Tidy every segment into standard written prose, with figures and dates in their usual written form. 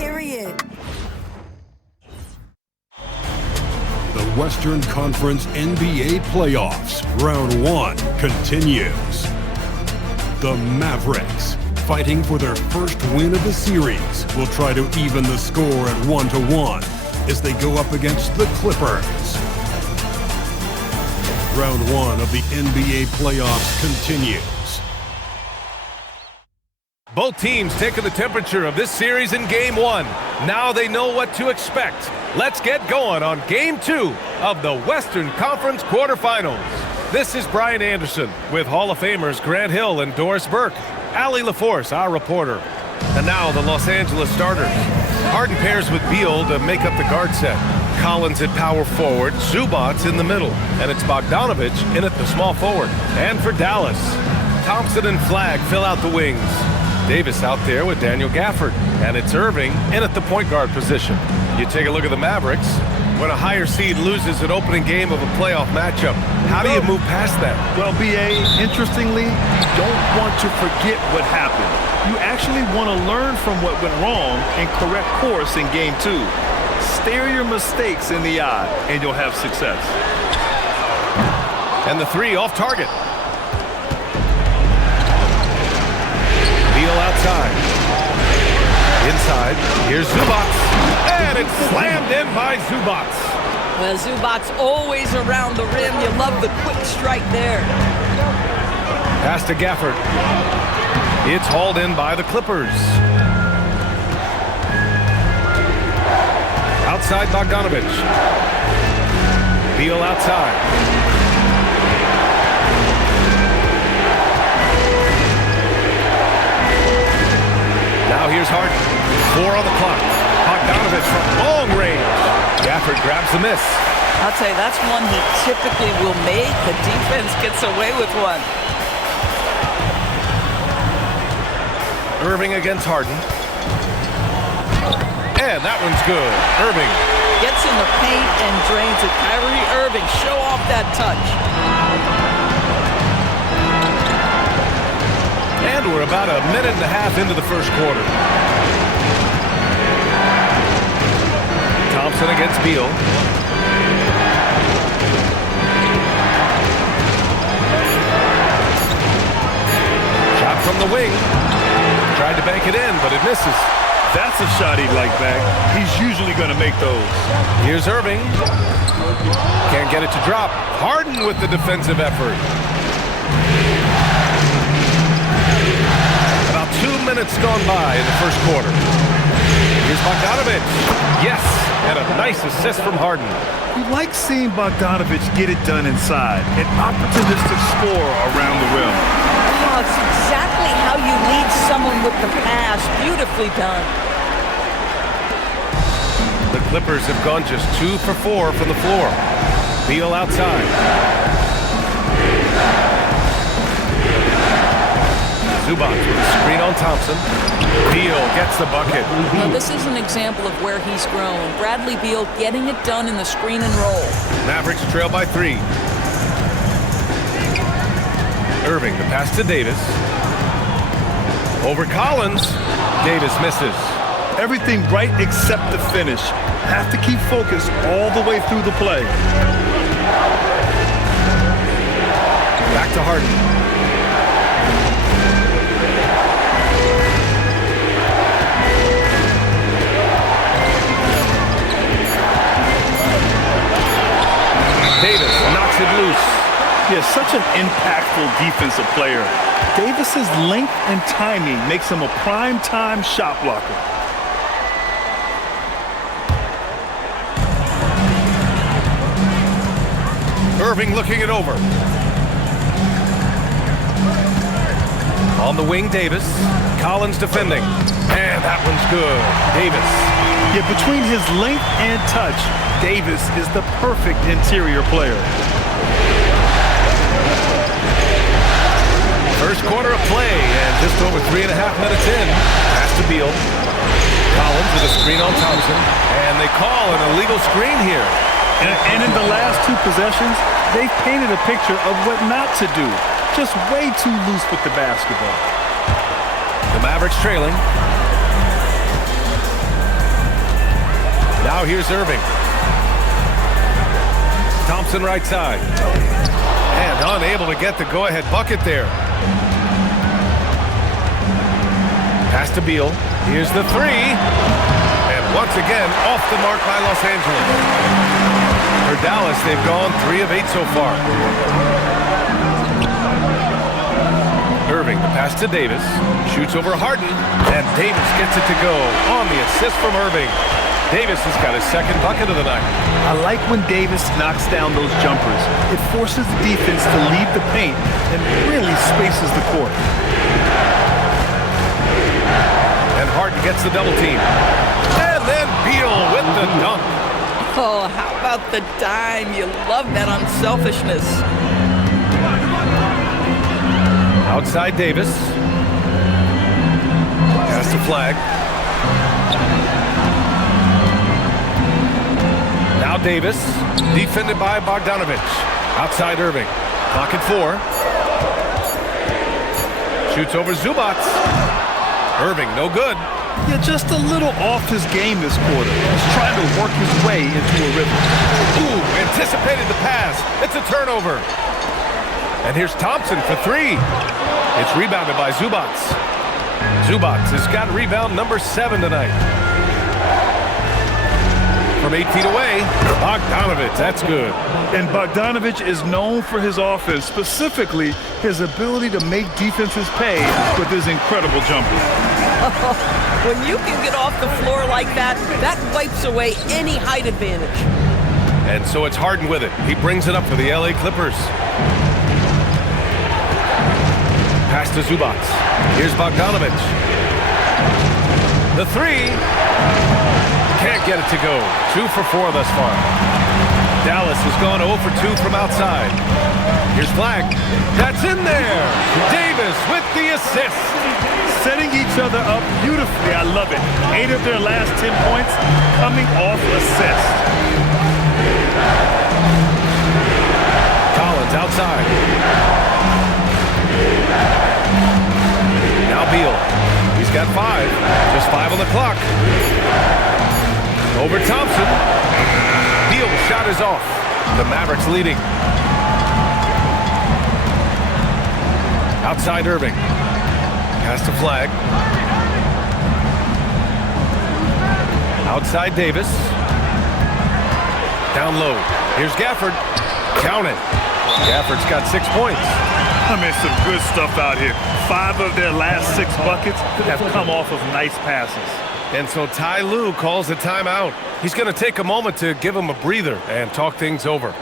period. The Western Conference NBA playoffs, round 1 continues. The Mavericks, fighting for their first win of the series, will try to even the score at 1-1 as they go up against the Clippers. Round 1 of the NBA playoffs continues. Both teams taking the temperature of this series in Game 1. Now they know what to expect. Let's get going on Game 2 of the Western Conference quarterfinals. This is Brian Anderson with Hall of Famers Grant Hill and Doris Burke. Allie LaForce, our reporter. And now the Los Angeles starters. Harden pairs with Beal to make up the guard set. Collins at power forward, Zubac's in the middle, and it's Bogdanovic in at the small forward. And for Dallas, Thompson and Flagg fill out the wings. Davis out there with Daniel Gafford, and it's Irving in at the point guard position. You take a look at the Mavericks. When a higher seed loses an opening game of a playoff matchup, how do you move past that? Well, B.A., interestingly, you don't want to forget what happened. You actually want to learn from what went wrong and correct course in Game 2. Stare your mistakes in the eye, and you'll have success. And the three off target. Beal outside. Inside, here's Zubac. And it's slammed in by Zubac. Well, Zubac's always around the rim. You love the quick strike there. Pass to Gafford. It's hauled in by the Clippers. Outside Bogdanovic. Beal outside. Now here's Harden. 4 on the clock. Bogdanovic from long range. Gafford grabs the miss. I'll tell you, that's one he typically will make. The defense gets away with one. Irving against Harden. And that one's good. Irving gets in the paint and drains it. Kyrie Irving, show off that touch. And we're about a minute and a half into the first quarter. Thompson against Beal. Shot from the wing. Tried to bank it in, but it misses. That's a shot he'd like back. He's usually going to make those. Here's Irving. Can't get it to drop. Harden with the defensive effort. About 2 minutes gone by in the first quarter. Here's Bogdanovic. Yes, and a nice assist from Harden. You like seeing Bogdanovic get it done inside. An opportunistic score around the rim. Oh, it's exactly how you lead someone with the pass. Beautifully done. The Clippers have gone just 2 for 4 from the floor. Beal outside. Zubac with a screen on Thompson. Beal gets the bucket. Now, this is an example of where he's grown. Bradley Beal getting it done in the screen and roll. Mavericks trail by 3. Irving, the pass to Davis. Over Collins. Davis misses. Everything right except the finish. Have to keep focused all the way through the play. Back to Harden. Davis knocks it loose. Yeah, such an impactful defensive player. Davis's length and timing makes him a prime-time shot blocker. Irving looking it over. On the wing, Davis. Collins defending. And that one's good. Davis. Yeah, between his length and touch, Davis is the perfect interior player. First quarter of play, and just over 3.5 minutes in. Pass to Beal. Collins with a screen on Thompson. And they call an illegal screen here. And in the last 2 possessions, they've painted a picture of what not to do. Just way too loose with the basketball. The Mavericks trailing. Now here's Irving. Thompson right side. And unable to get the go-ahead bucket there. Pass to Beal. Here's the three. And once again, off the mark by Los Angeles. For Dallas, they've gone 3 of 8 so far. Irving, the pass to Davis. Shoots over Harden. And Davis gets it to go on the assist from Irving. Davis has got his second bucket of the night. I like when Davis knocks down those jumpers. It forces the defense to leave the paint and really spaces the court. And Harden gets the double team. And then Beal with the dunk. Oh, how about the dime? You love that unselfishness. Outside Davis. Pass to Flag. Now Davis, defended by Bogdanovich. Outside Irving. Clock at 4. Shoots over Zubac. Irving, no good. Yeah, just a little off his game this quarter. He's trying to work his way into a rhythm. Ooh, anticipated the pass. It's a turnover. And here's Thompson for 3. It's rebounded by Zubac. Zubac has got rebound number 7 tonight. From 8 feet away, Bogdanovich, that's good. And Bogdanovich is known for his offense, specifically his ability to make defenses pay with his incredible jumper. When you can get off the floor like that, that wipes away any height advantage. And so it's Harden with it. He brings it up for the LA Clippers. Pass to Zubac. Here's Bogdanovich. The 3. Can't get it to go. 2 for 4 thus far. Dallas has gone 0 for 2 from outside. Here's Flag. That's in there. Davis with the assist. Setting each other up beautifully. I love it. 8 of their last 10 points coming off assist. Collins outside. Now Beal. He's got 5. Just 5 on the clock. Over Thompson. Beal's shot is off. The Mavericks leading. Outside Irving. Pass to Flag. Outside Davis. Down low. Here's Gafford. Count it. Gafford's got 6 points. I mean, some good stuff out here. 5 of their last 6 buckets have come off of nice passes. And so Ty Lue calls a timeout. He's going to take a moment to give him a breather and talk things over.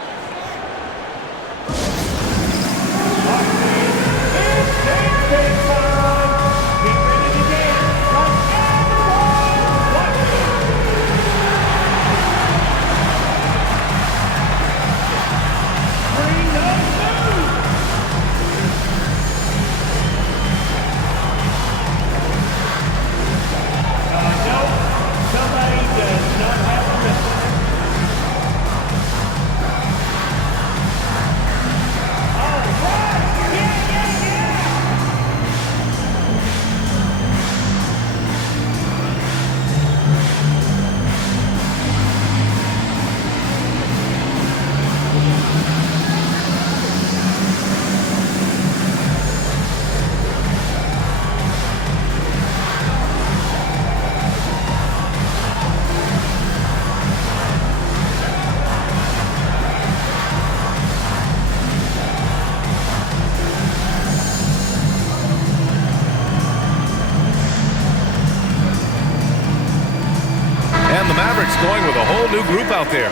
And the Mavericks going with a whole new group out there.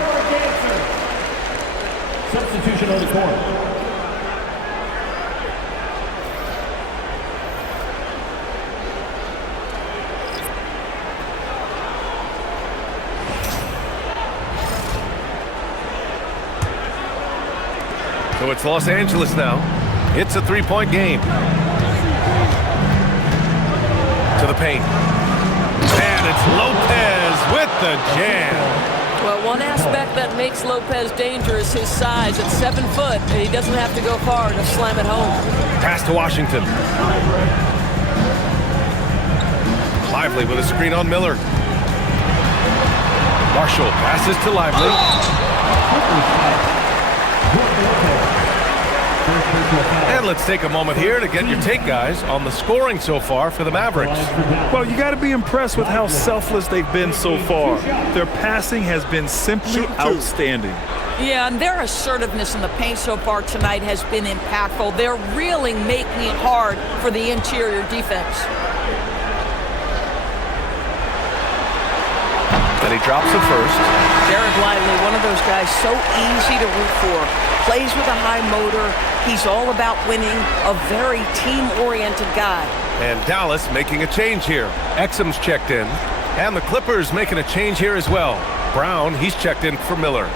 Substitution on the court. So it's Los Angeles now. It's a 3-point game. To the paint. And it's Lopez with the jam. Well, one aspect that makes Lopez dangerous is his size. At 7 foot, and he doesn't have to go far to slam it home. Pass to Washington. Lively with a screen on Miller. Marshall passes to Lively. And let's take a moment here to get your take, guys, on the scoring so far for the Mavericks. Well, you got to be impressed with how selfless they've been so far. Their passing has been simply outstanding. Yeah, and their assertiveness in the paint so far tonight has been impactful. They're really making it hard for the interior defense. And he drops it first. Derek Lively, one of those guys so easy to root for. Plays with a high motor. He's all about winning. A very team-oriented guy. And Dallas making a change here. Exum's checked in. And the Clippers making a change here as well. Brown, he's checked in for Miller.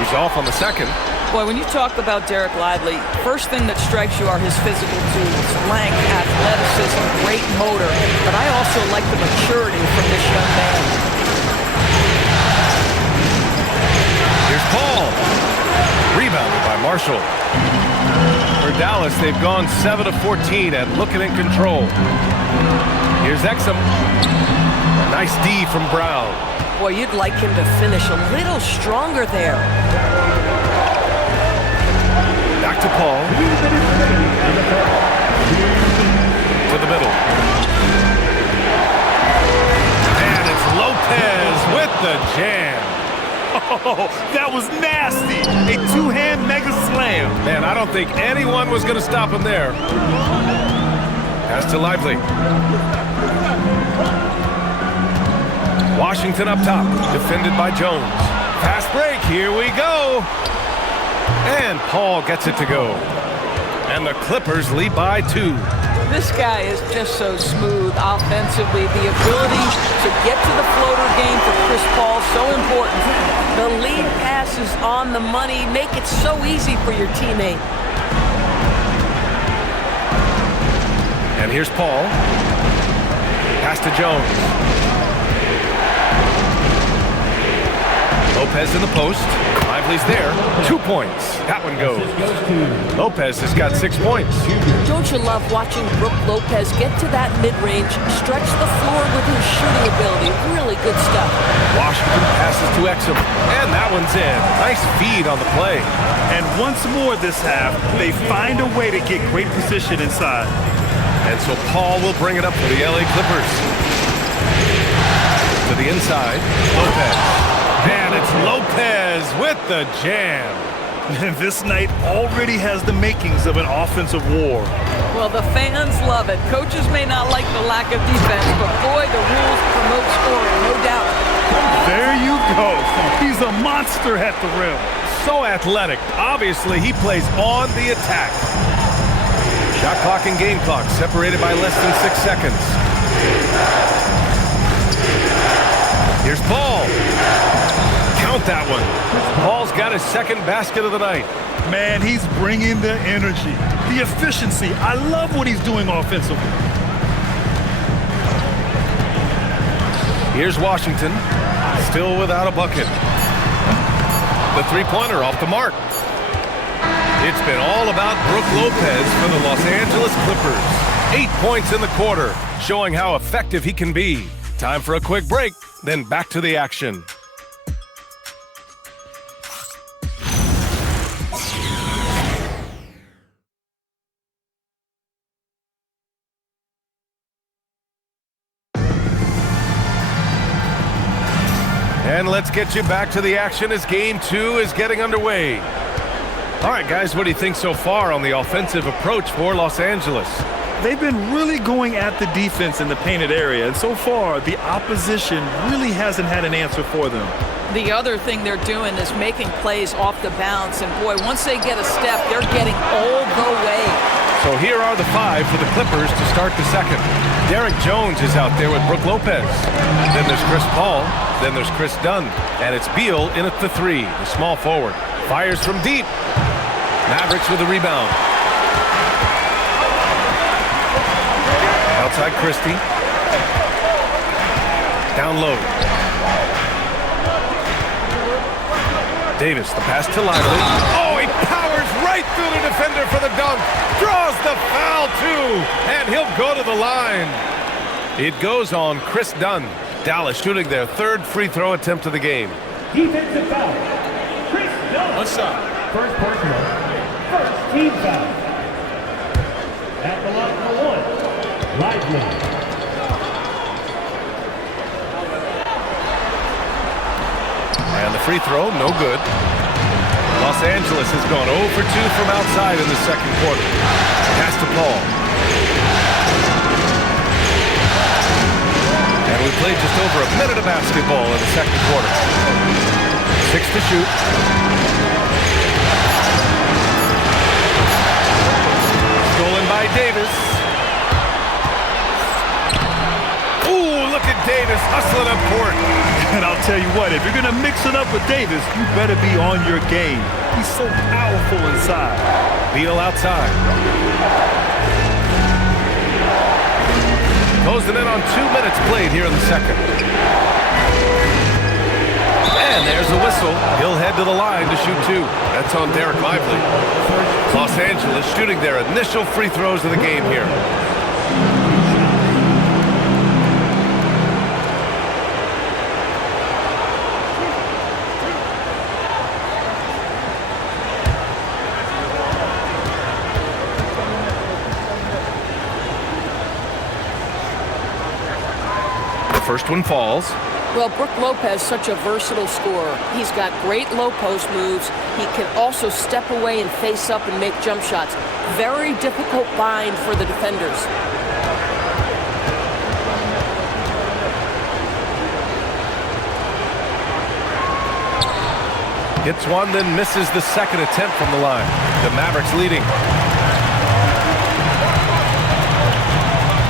He's off on the second. Boy, when you talk about Derek Lively, first thing that strikes you are his physical tools. Length, athleticism, great motor. But I also like the maturity from this young man. Here's Paul. Rebounded by Marshall. For Dallas, they've gone 7 of 14 and looking in control. Here's Exum. A nice D from Brown. Boy, you'd like him to finish a little stronger there. Back to Paul. To the middle. And it's Lopez with the jam. Oh, that was nasty. A two-hand mega slam. Man, I don't think anyone was going to stop him there. Pass to Lively. Washington up top, defended by Jones. Fast break, here we go. And Paul gets it to go. And the Clippers lead by 2. This guy is just so smooth offensively. The ability to get to the floater game for Chris Paul, so important. The lead passes on the money make it so easy for your teammate. And here's Paul. Pass to Jones. Lopez in the post. Lively's there. 2 points. That one goes. Lopez has got 6 points. Don't you love watching Brook Lopez get to that mid-range, stretch the floor with his shooting ability? Really good stuff. Washington passes to Exum. And that one's in. Nice feed on the play. And once more this half, they find a way to get great position inside. And so Paul will bring it up for the LA Clippers. To the inside, Lopez. And it's Lopez with the jam. This night already has the makings of an offensive war. Well, the fans love it. Coaches may not like the lack of defense, but boy, the rules promote scoring, no doubt. There you go. He's a monster at the rim. So athletic. Obviously, he plays on the attack. Shot clock and game clock separated by less than 6 seconds. Here's Paul. Count that one. Paul's got his second basket of the night. Man, he's bringing the energy, the efficiency. I love what he's doing offensively. Here's Washington, still without a bucket. The three-pointer off the mark. It's been all about Brook Lopez for the Los Angeles Clippers. 8 points in the quarter, showing how effective he can be. Time for a quick break, then back to the action. And let's get you back to the action as Game 2 is getting underway. All right, guys, what do you think so far on the offensive approach for Los Angeles? They've been really going at the defense in the painted area, and so far, the opposition really hasn't had an answer for them. The other thing they're doing is making plays off the bounce, and boy, once they get a step, they're getting all the way. So here are the 5 for the Clippers to start the second. Derek Jones is out there with Brook Lopez. Then there's Chris Paul. Then there's Chris Dunn. And it's Beal in at the 3, the small forward. Fires from deep. Mavericks with the rebound. Outside Christie. Down low. Davis, the pass to Lively. Oh, he powers right through the defender for the dunk. Draws the foul, too. And he'll go to the line. It goes on Chris Dunn. Dallas shooting their third free throw attempt of the game. Defensive foul. Chris Dunn. What's up? First personal. First team foul. At the line for one. Naismith. And the free throw, no good. Los Angeles has gone 0 for 2 from outside in the second quarter. Pass to Paul. And we played just over a minute of basketball in the second quarter. 6 to shoot. Stolen by Davis. Ooh, look at Davis hustling up court. And I'll tell you what, if you're going to mix it up with Davis, you better be on your game. He's so powerful inside. Beal outside. Closing in on 2 minutes played here in the second. And there's a whistle. He'll head to the line to shoot 2. That's on Derek Lively. Los Angeles shooting their initial free throws of the game here. First one falls. Well, Brook Lopez, such a versatile scorer. He's got great low post moves. He can also step away and face up and make jump shots. Very difficult bind for the defenders. Hits one, then misses the second attempt from the line. The Mavericks leading.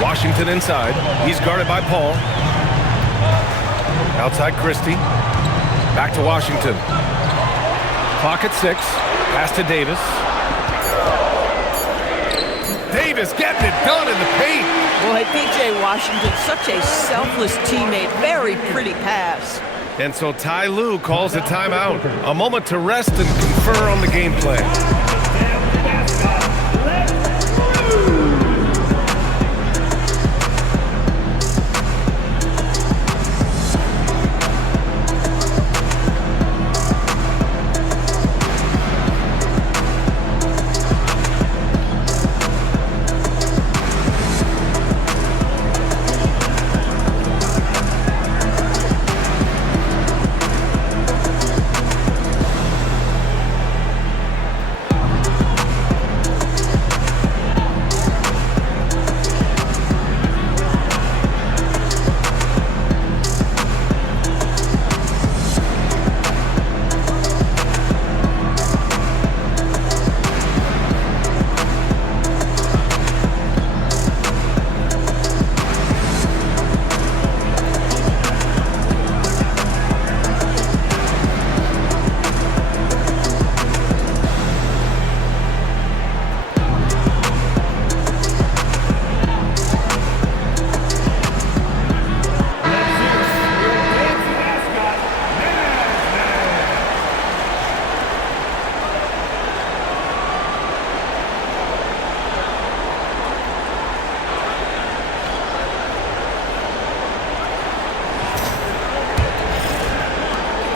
Washington inside. He's guarded by Paul. Outside Christie. Back to Washington. Clock at 6. Pass to Davis. Davis getting it done in the paint. Boy, P.J. Washington, such a selfless teammate. Very pretty pass. And so Ty Lue calls a timeout. A moment to rest and confer on the game plan.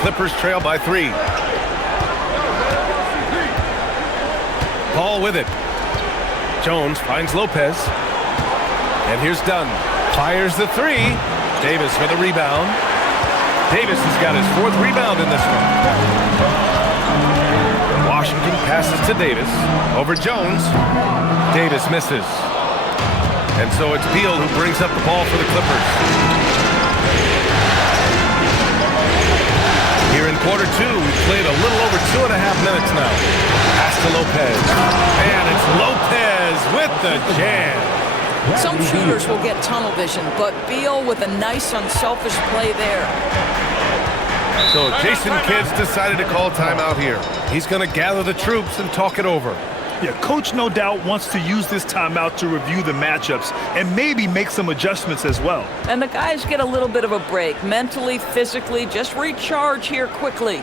Clippers trail by 3. Paul with it. Jones finds Lopez. And here's Dunn. Fires the 3. Davis for the rebound. Davis has got his 4th rebound in this one. Washington passes to Davis. Over Jones. Davis misses. And so it's Beal who brings up the ball for the Clippers. Here in quarter 2, we've played a little over 2.5 minutes now. Pass to Lopez. And it's Lopez with the jam. Some shooters will get tunnel vision, but Beal with a nice unselfish play there. So Jason Kidd's decided to call timeout here. He's going to gather the troops and talk it over. Yeah, coach no doubt wants to use this timeout to review the matchups and maybe make some adjustments as well. And the guys get a little bit of a break, mentally, physically, just recharge here quickly.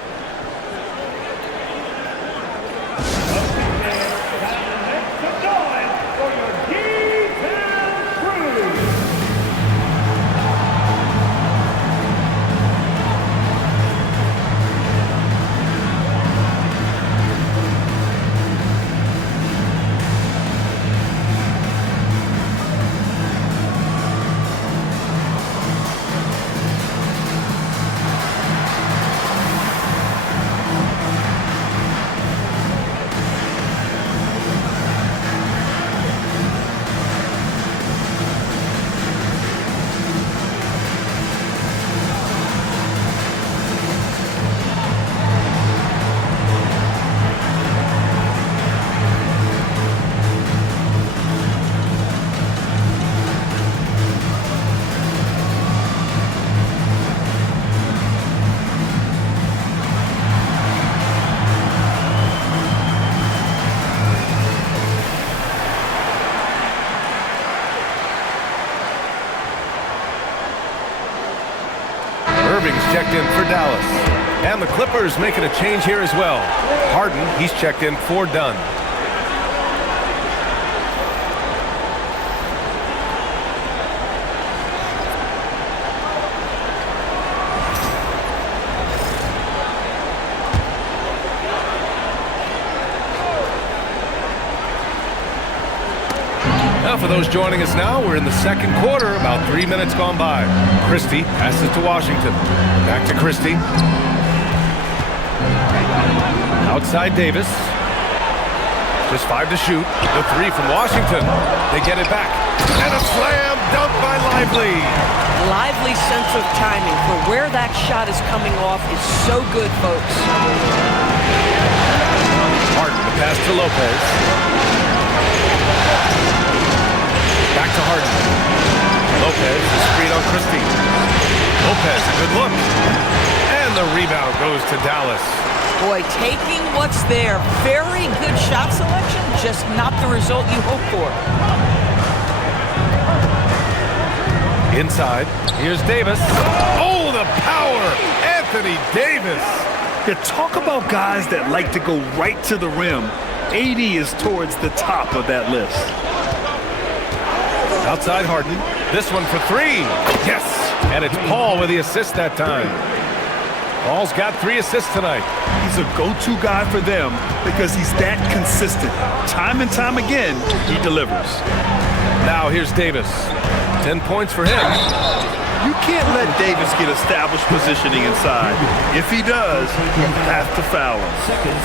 Irving's checked in for Dallas. And the Clippers making a change here as well. Harden, he's checked in for Dunn. For those joining us now, we're in the second quarter, about 3 minutes gone by. Christie passes to Washington. Back to Christie. Outside Davis. Just 5 to shoot. The 3 from Washington. They get it back. And a slam dunk by Lively. Lively's sense of timing for where that shot is coming off is so good, folks. Harden, the pass to Lopez. Back to Harden. Lopez, the screen on Christie. Lopez, a good look. And the rebound goes to Dallas. Boy, taking what's there. Very good shot selection, just not the result you hope for. Inside, here's Davis. Oh, the power! Anthony Davis. Yeah, talk about guys that like to go right to the rim. AD is towards the top of that list. Outside Harden. This one for 3. Yes! And it's Paul with the assist that time. Paul's got 3 assists tonight. He's a go-to guy for them because he's that consistent. Time and time again, he delivers. Now here's Davis. 10 points for him. You can't let Davis get established positioning inside. If he does, you have to foul him.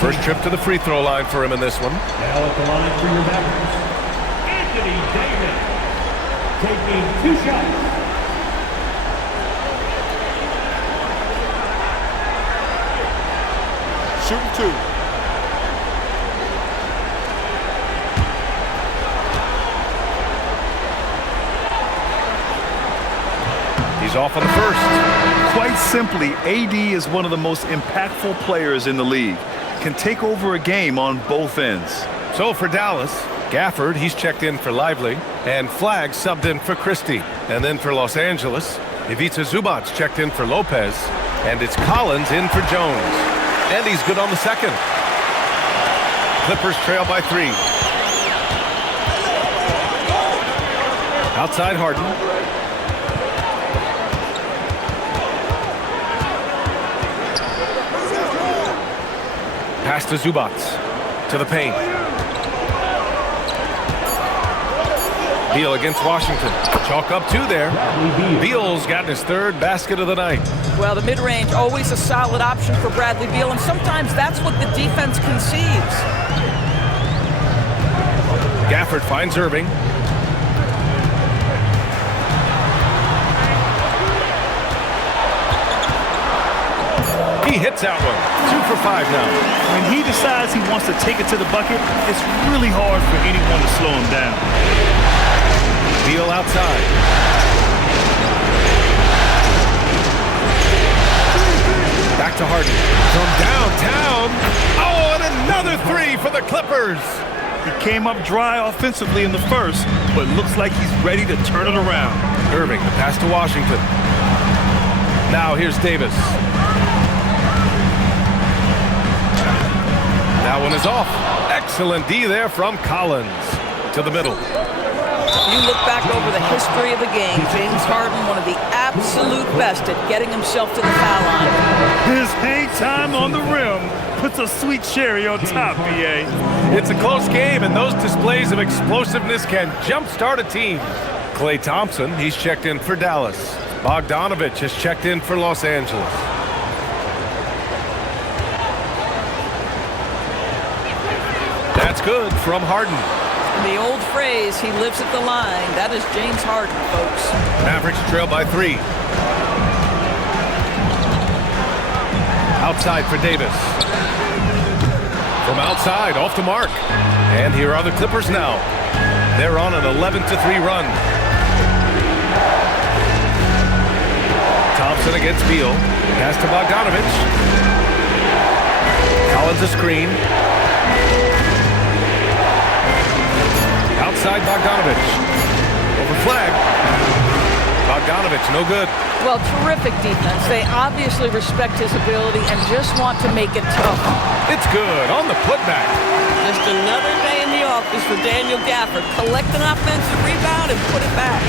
First trip to the free throw line for him in this one. Now at the line for your Mavericks, Anthony Davis, taking 2 shots. Shooting 2. He's off on the first. Quite simply, AD is one of the most impactful players in the league. Can take over a game on both ends. So for Dallas, Gafford, he's checked in for Lively, and Flagg subbed in for Christie. And then for Los Angeles, Ivica Zubac's checked in for Lopez, and it's Collins in for Jones. And he's good on the second. Clippers trail by 3. Outside Harden. Pass to Zubac. To the paint. Beal against Washington. Chalk up 2 there. Beal's gotten his 3rd basket of the night. Well, the mid-range, always a solid option for Bradley Beal, and sometimes that's what the defense concedes. Gafford finds Irving. He hits that one. 2 for 5 now. When he decides he wants to take it to the bucket, it's really hard for anyone to slow him down. Beal outside. Back to Harden. From downtown. Oh, and another 3 for the Clippers. He came up dry offensively in the first, but looks like he's ready to turn it around. Irving, the pass to Washington. Now here's Davis. That one is off. Excellent D there from Collins. To the middle. You look back over the history of the game, James Harden, one of the absolute best at getting himself to the foul line. His hang time on the rim puts a sweet cherry on top, BA. It's a close game, and those displays of explosiveness can jumpstart a team. Klay Thompson, he's checked in for Dallas. Bogdanovich has checked in for Los Angeles. That's good from Harden. The old phrase, he lives at the line. That is James Harden, folks. Mavericks trail by 3. Outside for Davis. From outside, off the mark. And here are the Clippers now. They're on an 11-3 run. Thompson against Beal. Pass to Bogdanovich. Collins a screen. Outside Bogdanovich. Over Flagg. Bogdanovich, no good. Well, terrific defense. They obviously respect his ability and just want to make it tough. It's good on the putback. Just another day in the office for Daniel Gafford. Collect an offensive rebound and put it back.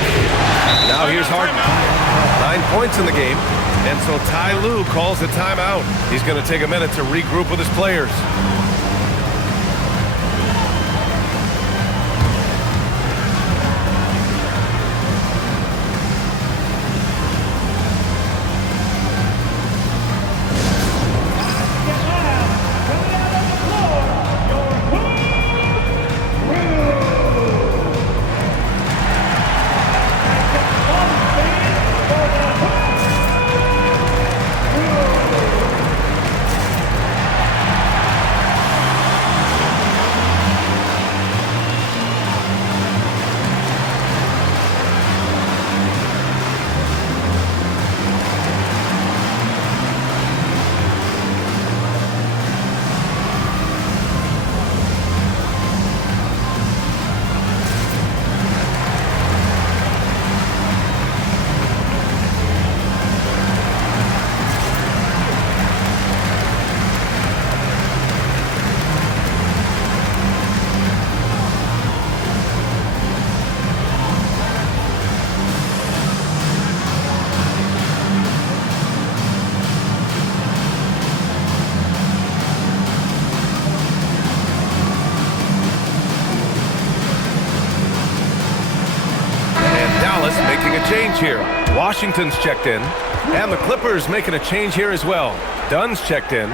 Now here's Harden. 9 points in the game. And so Ty Lue calls the timeout. He's going to take a minute to regroup with his players. Making a change here. Washington's checked in, and the Clippers making a change here as well. Dunn's checked in.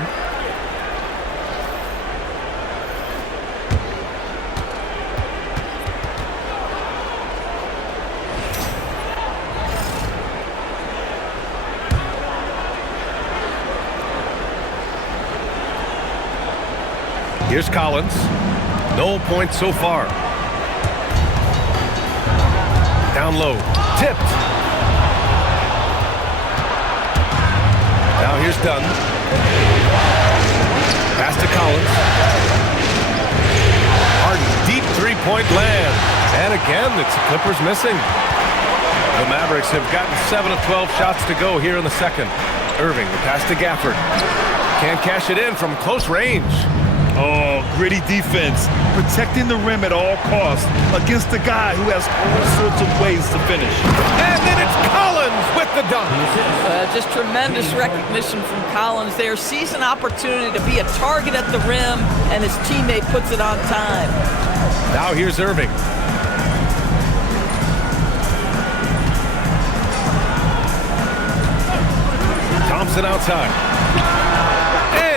Here's Collins. No points so far. Down low. Tipped. Now here's Dunn. Pass to Collins. Harden, deep three-point land. And again, it's the Clippers missing. The Mavericks have gotten 7 of 12 shots to go here in the second. Irving, the pass to Gafford. Can't cash it in from close range. Oh, gritty defense, protecting the rim at all costs against a guy who has all sorts of ways to finish. And then it's Collins with the dunk. Just tremendous recognition from Collins there. Sees an opportunity to be a target at the rim, and his teammate puts it on time. Now here's Irving. Thompson outside.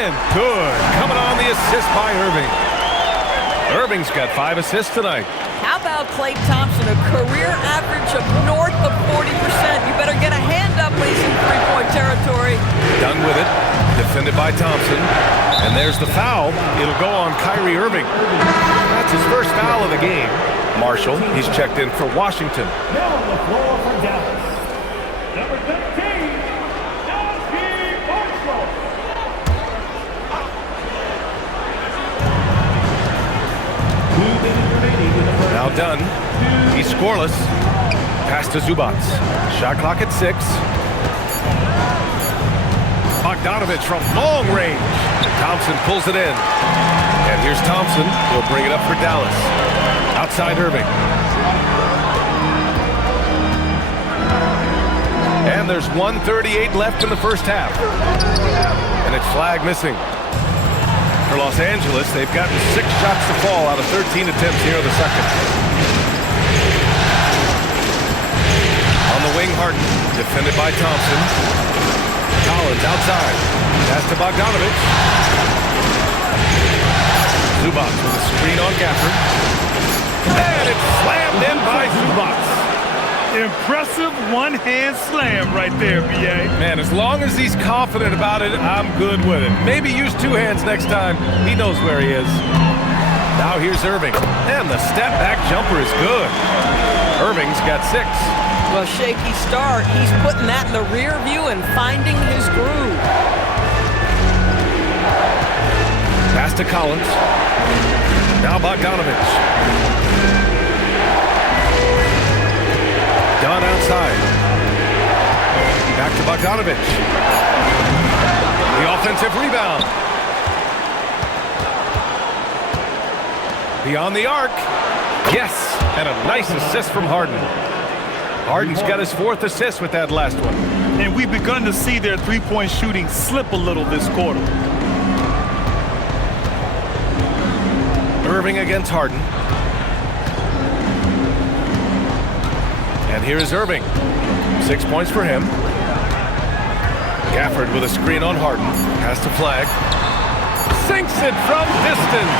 And good. Coming on the assist by Irving. Irving's got 5 assists tonight. How about Klay Thompson, a career average of north of 40%. You better get a hand up when he's in three-point territory. Done with it. Defended by Thompson. And there's the foul. It'll go on Kyrie Irving. That's his first foul of the game. Marshall, he's checked in for Washington. Now on the floor for Dallas. Number 13. Now done. He's scoreless. Pass to Zubac. Shot clock at 6. Bogdanovich from long range. Thompson pulls it in. And here's Thompson. He'll bring it up for Dallas. Outside Irving. And there's 1:38 left in the first half. And it's flag missing. For Los Angeles, they've gotten 6 shots to fall out of 13 attempts here in the second. On the wing, Harden, defended by Thompson. Collins outside. Pass to Bogdanovich. Zubac with a screen on Gafford. And it's slammed in by Zubac. Impressive one-hand slam right there, B.A. Man, as long as he's confident about it, I'm good with it. Maybe use 2 hands next time. He knows where he is. Now here's Irving. And the step-back jumper is good. Irving's got 6. Well, shaky start. He's putting that in the rear view and finding his groove. Pass to Collins. Now Bogdanovich. Dunn outside. to Bogdanovich. The offensive rebound. Beyond the arc. Yes, and a nice assist from Harden. Harden's got his 4th assist with that last one. And we've begun to see their three-point shooting slip a little this quarter. Irving against Harden. And here is Irving. 6 points for him. Gafford with a screen on Harden. Has to Flag. Sinks it from distance.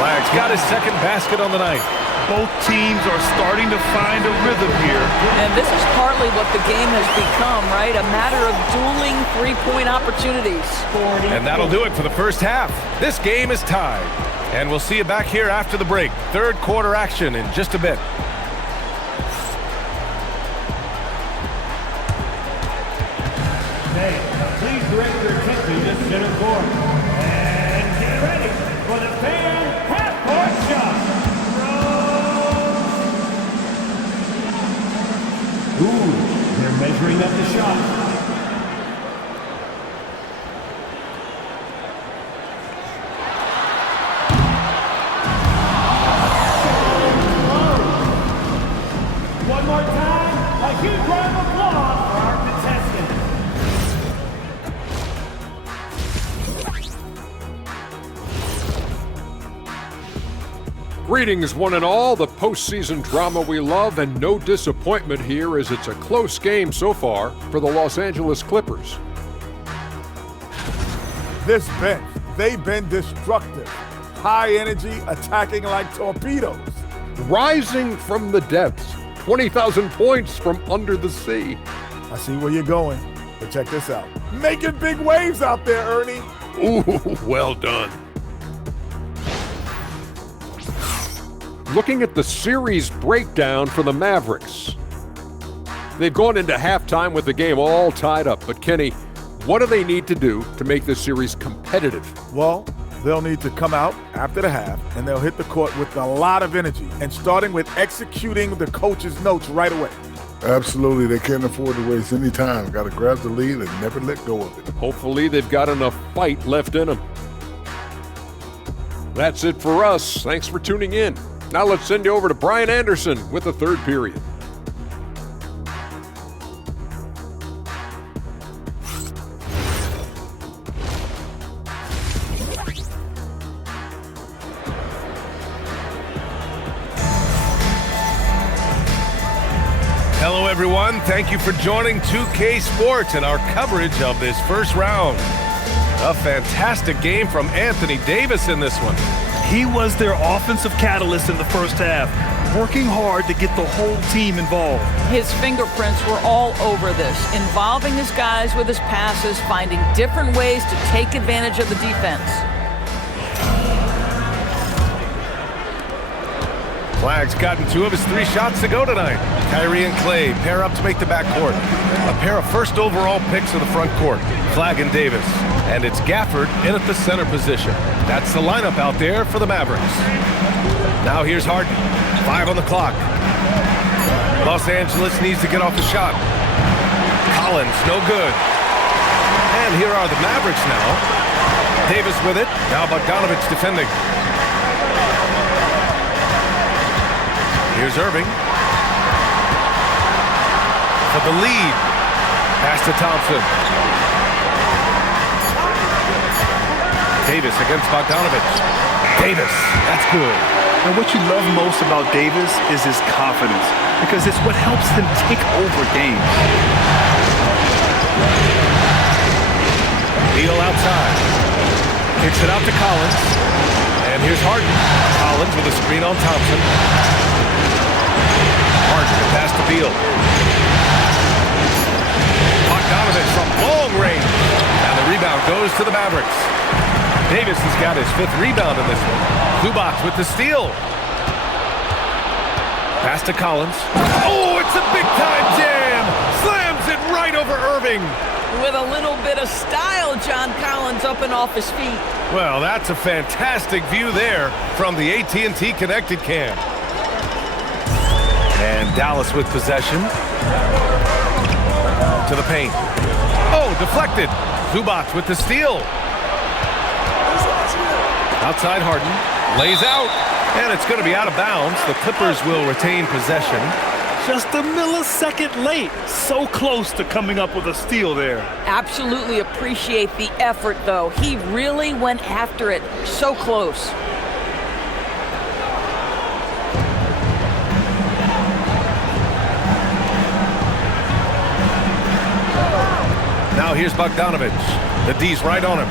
Flag's got his 2nd basket on the night. Both teams are starting to find a rhythm here. And this is partly what the game has become, right? A matter of dueling three-point opportunities. And that'll do it for the first half. This game is tied. And we'll see you back here after the break. 3rd quarter action in just a bit. Please direct your attention to center court. And get ready for the fan half-court shot. Ooh, they're measuring up the shot. One more time, a huge round of applause for our contestants. Greetings, one and all. The postseason drama we love, and no disappointment here as it's a close game so far for the Los Angeles Clippers. This bench, they've been destructive. High energy, attacking like torpedoes. Rising from the depths, 20,000 points from under the sea. I see where you're going, but check this out. Making big waves out there, Ernie. Ooh, well done. Looking at the series breakdown for the Mavericks. They've gone into halftime with the game all tied up. But Kenny, what do they need to do to make this series competitive? Well, they'll need to come out after the half, and they'll hit the court with a lot of energy, and starting with executing the coach's notes right away. Absolutely. They can't afford to waste any time. Got to grab the lead and never let go of it. Hopefully they've got enough fight left in them. That's it for us. Thanks for tuning in. Now let's send you over to Brian Anderson with the 3rd period. Hello, everyone. Thank you for joining 2K Sports and our coverage of this first round. A fantastic game from Anthony Davis in this one. He was their offensive catalyst in the first half, working hard to get the whole team involved. His fingerprints were all over this, involving his guys with his passes, finding different ways to take advantage of the defense. Flag's gotten 2 of his 3 shots to go tonight. Kyrie and Clay pair up to make the backcourt. A pair of first overall picks in the front court. Flag and Davis. And it's Gafford in at the center position. That's the lineup out there for the Mavericks. Now here's Harden. 5 on the clock. Los Angeles needs to get off the shot. Collins, no good. And here are the Mavericks now. Davis with it. Now Bogdanovich defending. Here's Irving. For the lead. Pass to Thompson. Davis against Bogdanovich. Davis, that's good. And what you love most about Davis is his confidence, because it's what helps him take over games. Beal outside. Kicks it out to Collins. And here's Harden. Collins with a screen on Thompson. Harden to pass to Beal. Bogdanovich from long range. And the rebound goes to the Mavericks. Davis has got his 5th rebound in this one. Zubac with the steal. Pass to Collins. Oh, it's a big-time jam! Slams it right over Irving. With a little bit of style, John Collins up and off his feet. Well, that's a fantastic view there from the AT&T Connected Cam. And Dallas with possession. to the paint. Oh, deflected. Zubac with the steal. Outside Harden. Lays out. And it's going to be out of bounds. The Clippers will retain possession. Just a millisecond late. So close to coming up with a steal there. Absolutely appreciate the effort, though. He really went after it. So close. Now here's Bogdanovic. The D's right on him.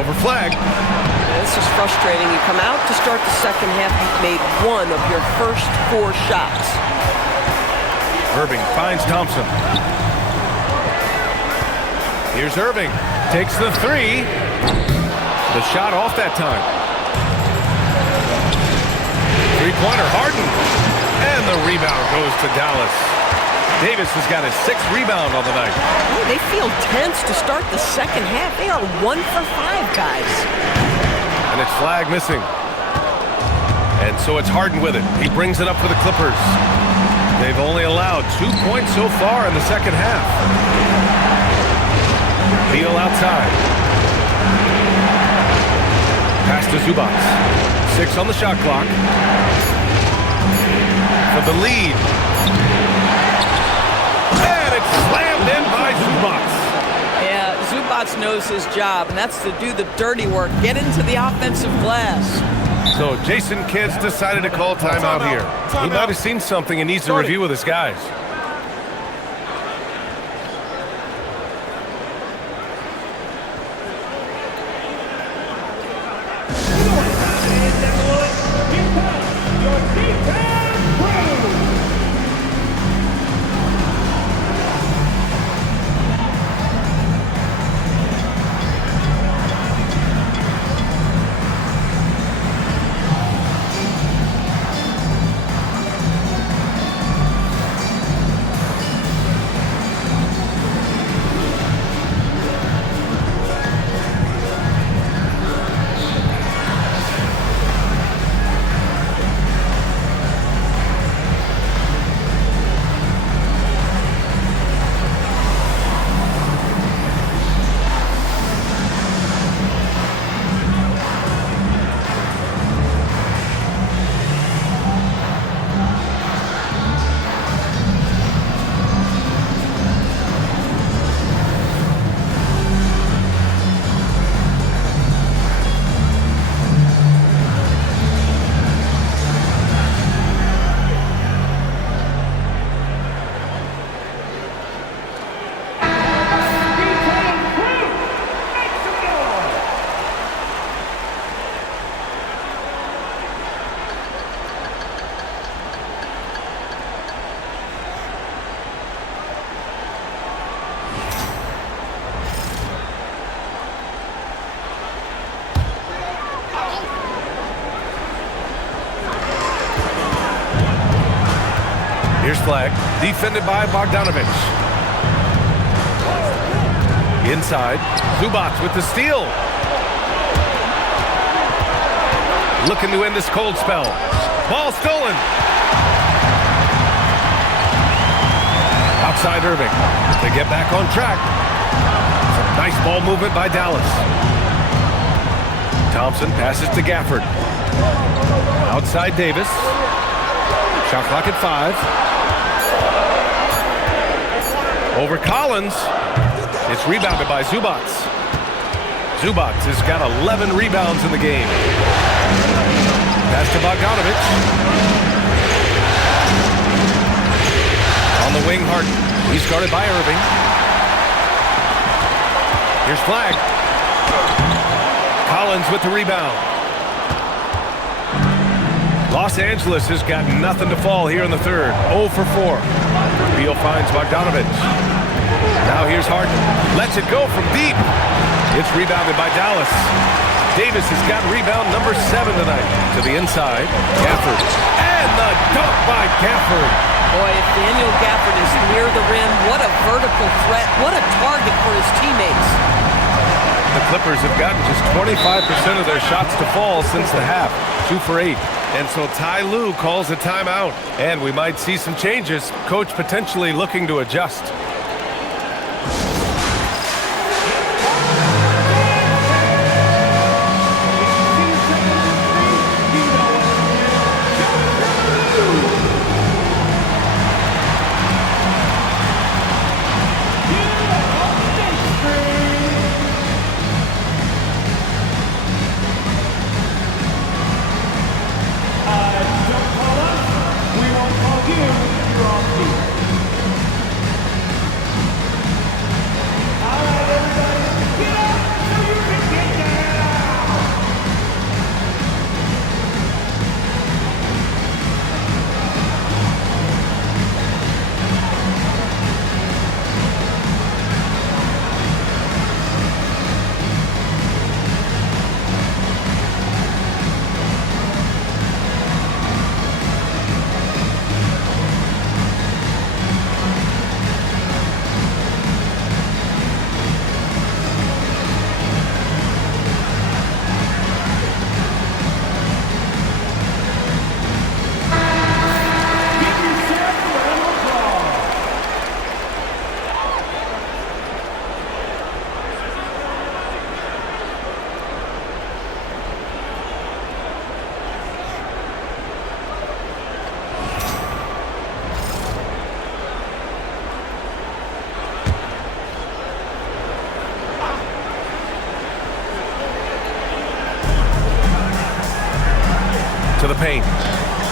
Over flag. This is frustrating. You come out to start the second half, you've made one of your first 4 shots. Irving finds Thompson. Here's Irving. Takes the 3. The shot off that time. Three-pointer, Harden. And the rebound goes to Dallas. Davis has got his 6th rebound on the night. Oh, they feel tense to start the second half. They are 1 for 5, guys. And it's flag missing. And so it's Harden with it. He brings it up for the Clippers. They've only allowed 2 points so far in the second half. Beal outside. Pass to Zubac. 6 on the shot clock. For the lead. And it's slammed in by Zubac. Yeah, Zubac knows his job, and that's to do the dirty work. Get into the offensive glass. So Jason Kidd's decided to call timeout here. He might have seen something and needs to review with his guys. Here's flag. Defended by Bogdanovic. Inside. Zubac with the steal. Looking to end this cold spell. Ball stolen. Outside Irving. They get back on track. Some nice ball movement by Dallas. Thompson passes to Gafford. Outside Davis. Shot clock at 5. Over Collins. It's rebounded by Zubac. Zubac has got 11 rebounds in the game. Pass to Bogdanovic. On the wing, Harden. He's guarded by Irving. Here's flag. Collins with the rebound. Los Angeles has got nothing to fall here in the third. 0 for 4. Beal finds Bogdanovic. Now here's Harden. Lets it go from deep. It's rebounded by Dallas. Davis has got rebound number 7 tonight. To the inside. Gafford. And the dunk by Gafford. Boy, if Daniel Gafford is near the rim, what a vertical threat. What a target for his teammates. The Clippers have gotten just 25% of their shots to fall since the half. 2 for 8. And so Ty Lue calls a timeout. And we might see some changes. Coach potentially looking to adjust.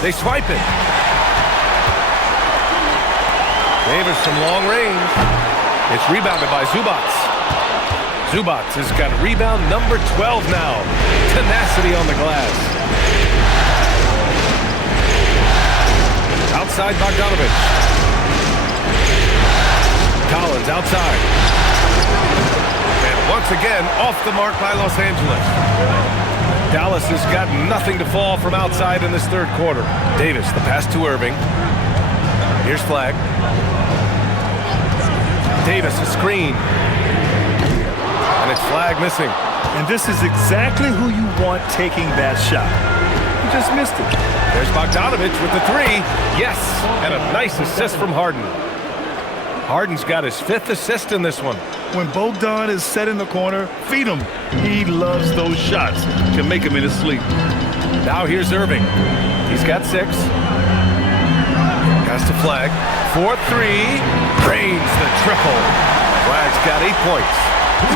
They swipe it. Davis from long range. It's rebounded by Zubats. Zubats has got rebound number 12 now. Tenacity on the glass. Outside Bogdanovich. Collins outside. And once again, off the mark by Los Angeles. Dallas has got nothing to fall from outside in this third quarter. Davis, the pass to Irving. Here's Flag. Davis, a screen. And it's Flag missing. And this is exactly who you want taking that shot. You just missed it. There's Bogdanovich with the three. Yes, and a nice assist from Harden. Harden's got his 5th assist in this one. When Bogdan is set in the corner, feed him. He loves those shots. Can make him in his sleep. Now here's Irving. He's got 6. Pass to Flag. 4-3. Drains the triple. Flag's got 8 points.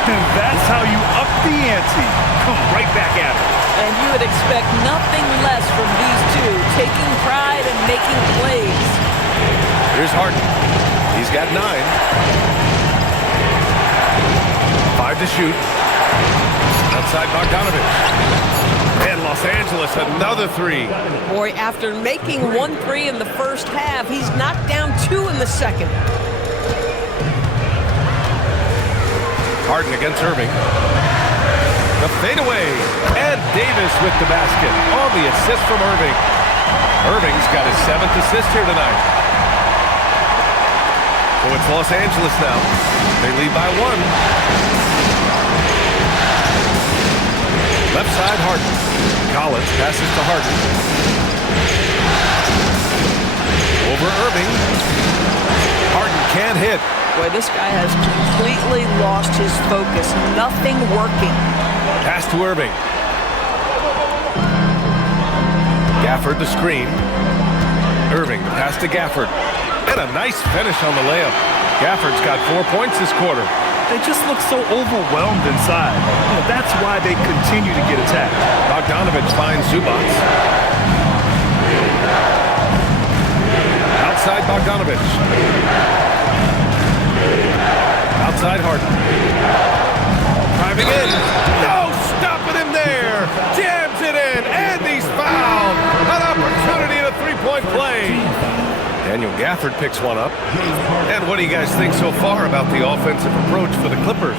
And that's how you up the ante. Come right back at it. And you would expect nothing less from these two, taking pride and making plays. Here's Harden. He's got 9. 5 to shoot. Outside Bogdanovich. And Los Angeles, another 3. Boy, after making 1 3 in the first half, he's knocked down 2 in the second. Harden against Irving. The fadeaway. And Davis with the basket on the assist from Irving. Irving's got his 7th assist here tonight. So it's Los Angeles now. They lead by 1. Left side, Harden. Collins passes to Harden. Over Irving. Harden can't hit. Boy, this guy has completely lost his focus. Nothing working. Pass to Irving. Gafford the screen. Irving the pass to Gafford. And a nice finish on the layup. Gafford's got 4 points this quarter. They just look so overwhelmed inside. That's why they continue to get attacked. Bogdanovich finds Zubats. Outside Bogdanovich. Outside Harden. Driving in. No, stopping him there. Jams it in, and he's fouled. An opportunity in a 3-point play. Daniel Gafford picks one up. And what do you guys think so far about the offensive approach for the Clippers?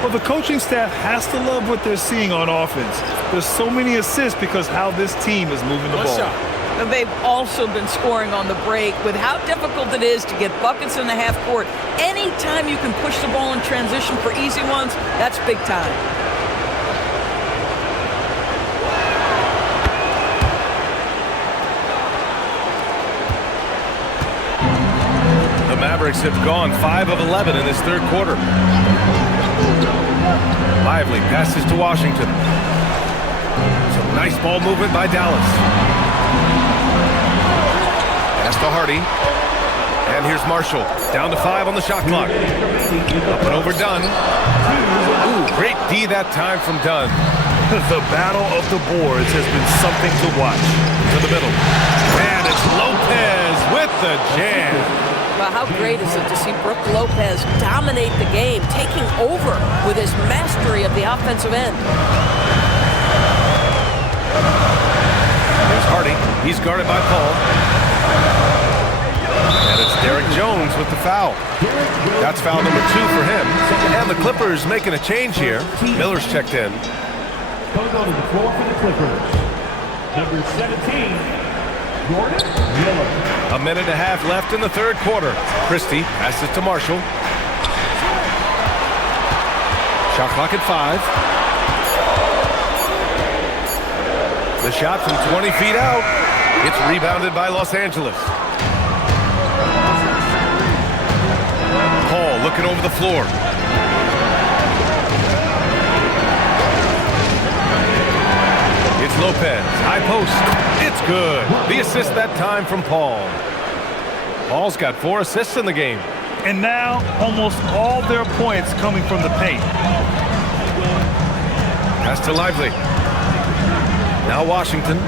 Well, the coaching staff has to love what they're seeing on offense. There's so many assists because how this team is moving the ball. And they've also been scoring on the break with how difficult it is to get buckets in the half court. Anytime you can push the ball in transition for easy ones, that's big time. The Mavericks have gone 5 of 11 in this third quarter. Lively passes to Washington. Some nice ball movement by Dallas. Pass to Hardy. And here's Marshall. Down to 5 on the shot clock. Up and over Dunn. Ooh, great D that time from Dunn. The battle of the boards has been something to watch. To the middle. And it's Lopez with the jam. Well, how great is it to see Brook Lopez dominate the game, taking over with his mastery of the offensive end. There's Hardy. He's guarded by Paul. And it's Derek Jones with the foul. That's foul number 2 for him. And the Clippers making a change here. Miller's checked in. Goes on to the floor for the Clippers. Number 17, Gordon Miller. A minute and a half left in the third quarter. Christie passes to Marshall. Shot clock at 5. The shot from 20 feet out. It's rebounded by Los Angeles. Paul looking over the floor. It's Lopez. High post. It's good. The assist that time from Paul. Paul's got 4 assists in the game. And now, almost all their points coming from the paint. Pass to Lively. Now Washington.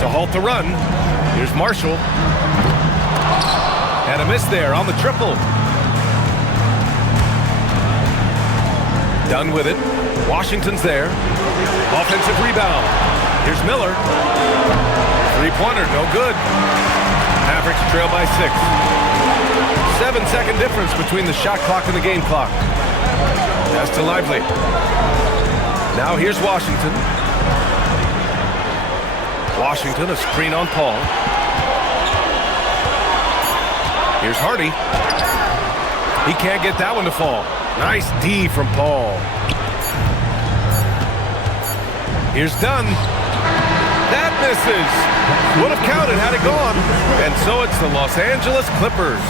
to halt the run. Here's Marshall. And a miss there on the triple. Done with it. Washington's there. Offensive rebound. Here's Miller. Three-pointer, no good. Mavericks trail by 6. 7-second difference between the shot clock and the game clock. Pass to Lively. Now here's Washington. Washington, a screen on Paul. Here's Hardy. He can't get that one to fall. Nice D from Paul. Here's Dunn. That misses. Would have counted had it gone. And so it's the Los Angeles Clippers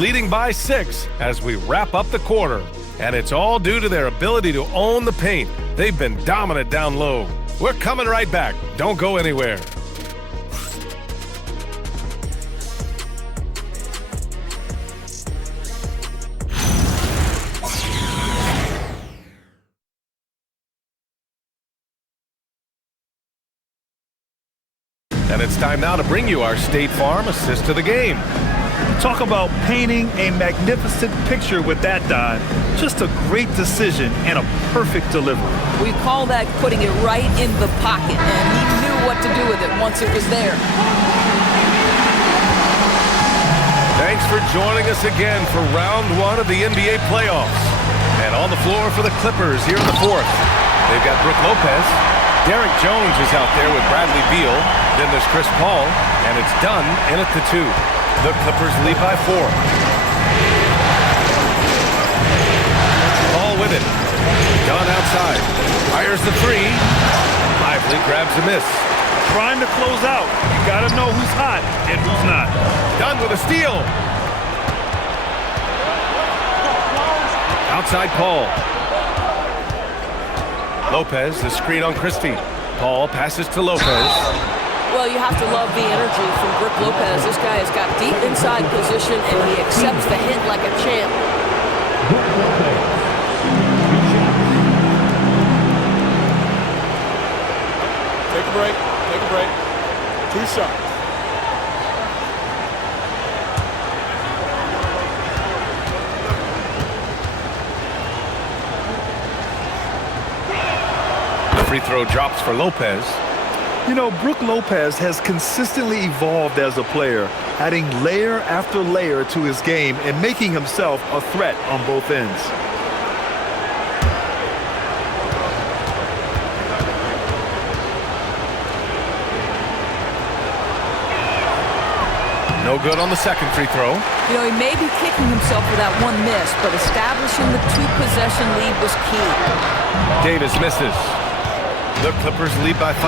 leading by 6 as we wrap up the quarter. And it's all due to their ability to own the paint. They've been dominant down low. We're coming right back. Don't go anywhere. And it's time now to bring you our State Farm assist to the game. Talk about painting a magnificent picture with that dive. Just a great decision and a perfect delivery. We call that putting it right in the pocket, and he knew what to do with it once it was there. Thanks for joining us again for round 1 of the NBA playoffs. And on the floor for the Clippers here in the 4th. They've got Brook Lopez. Derek Jones is out there with Bradley Beal. Then there's Chris Paul, and it's done in at the 2. The Clippers lead by 4. Paul with it. Dunn outside. Fires the 3. Lively grabs a miss. Trying to close out. You got to know who's hot and who's not. Dunn with a steal. Outside Paul. Lopez, the screen on Christie. Paul passes to Lopez. Well, you have to love the energy from Brook Lopez. This guy has got deep inside position, and he accepts the hit like a champ. Take a break. Take a break. 2 shots. The free throw drops for Lopez. You know, Brook Lopez has consistently evolved as a player, adding layer after layer to his game and making himself a threat on both ends. No good on the second free throw. You know, he may be kicking himself for that one miss, but establishing the 2-possession lead was key. Davis misses. The Clippers lead by 5.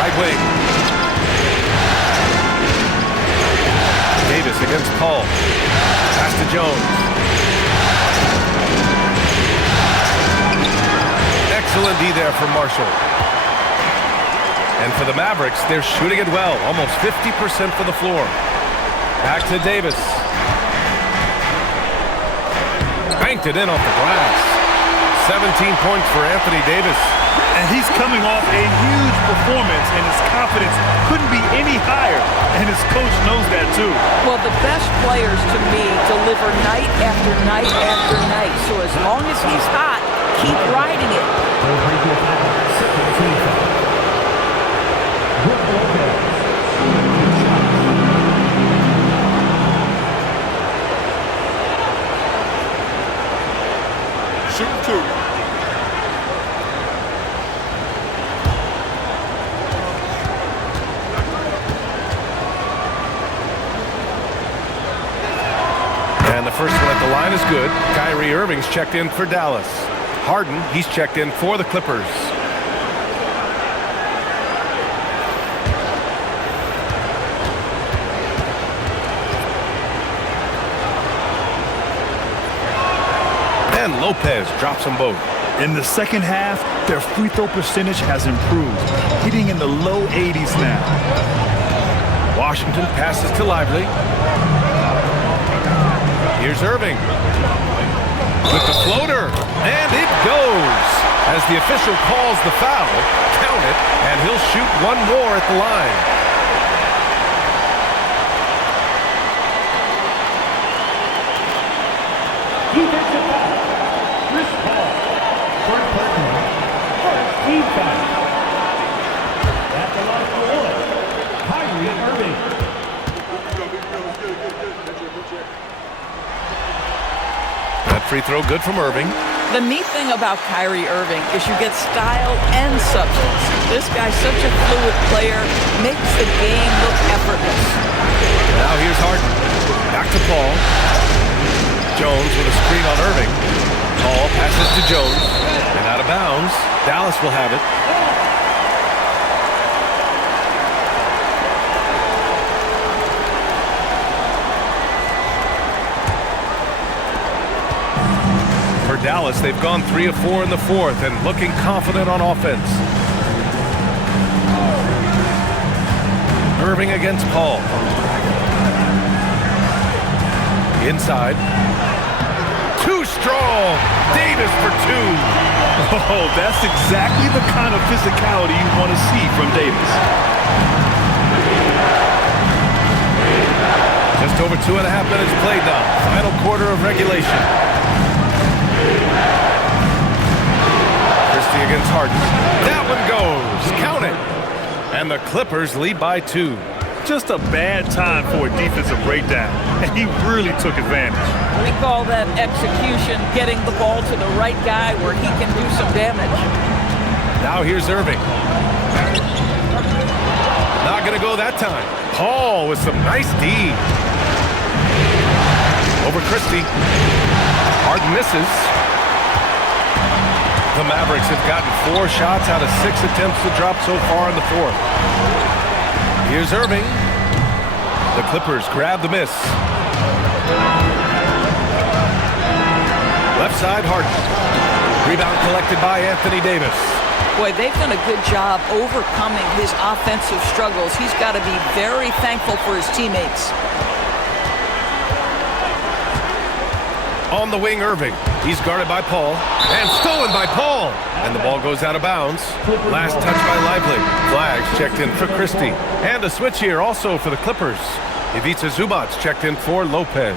Right wing. Davis against Paul. Pass to Jones. Excellent D there from Marshall. And for the Mavericks, they're shooting it well. Almost 50% for the floor. Back to Davis. Banked it in off the glass. 17 points for Anthony Davis. And he's coming off a huge performance, and his confidence couldn't be any higher. And his coach knows that, too. Well, the best players, to me, deliver night after night after night. So as long as he's hot, keep riding it. Shoot 2. And the first one at the line is good. Kyrie Irving's checked in for Dallas. Harden, he's checked in for the Clippers. And Lopez drops them both. In the second half, their free throw percentage has improved, hitting in the low 80s now. Washington passes to Lively. Here's Irving. with the floater, and it goes. As the official calls the foul, count it, and he'll shoot one more at the line. Defensive foul. Chris Paul. Short person. First team foul. At the line for one, Kyrie Irving. That free throw good from Irving. The neat thing about Kyrie Irving is you get style and substance. This guy's such a fluid player, makes the game look effortless. Now here's Harden. Back to Paul. Jones with a screen on Irving. Paul passes to Jones. And out of bounds. Dallas will have it. For Dallas, they've gone 3 of 4 in the fourth and looking confident on offense. Irving against Paul. Inside. Too strong. Davis for 2. Oh, that's exactly the kind of physicality you want to see from Davis. Just over 2.5 minutes played now. Final quarter of regulation. Christie against Harden. That one goes. Count it. And the Clippers lead by 2. Just a bad time for a defensive breakdown, and he really took advantage. We call that execution, getting the ball to the right guy where he can do some damage. Now here's Irving. Not going to go that time. Paul with some nice D. Over Christie. Harden misses. The Mavericks have gotten 4 shots out of 6 attempts to drop so far in the fourth. Here's Irving. The Clippers grab the miss. Left side, Harden. Rebound collected by Anthony Davis. Boy, they've done a good job overcoming his offensive struggles. He's got to be very thankful for his teammates. On the wing, Irving. He's guarded by Paul. And stolen by Paul. And the ball goes out of bounds. Last touch by Lively. Flags checked in for Christie. And a switch here also for the Clippers. Ivica Zubac's checked in for Lopez.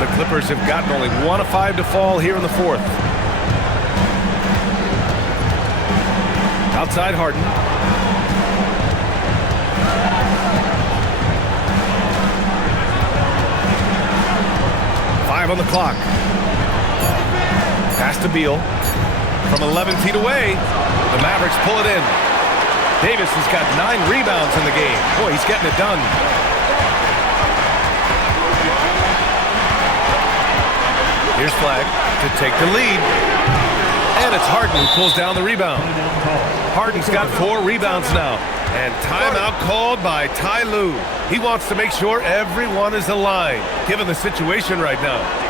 The Clippers have gotten only 1 of 5 to fall here in the fourth. Outside Harden. On the clock. Pass to Beal. From 11 feet away, the Mavericks pull it in. Davis has got 9 rebounds in the game. Boy, he's getting it done. Here's Flag to take the lead. And it's Harden who pulls down the rebound. Harden's got 4 rebounds now. And timeout called by Ty Lue. He wants to make sure everyone is aligned, given the situation right now.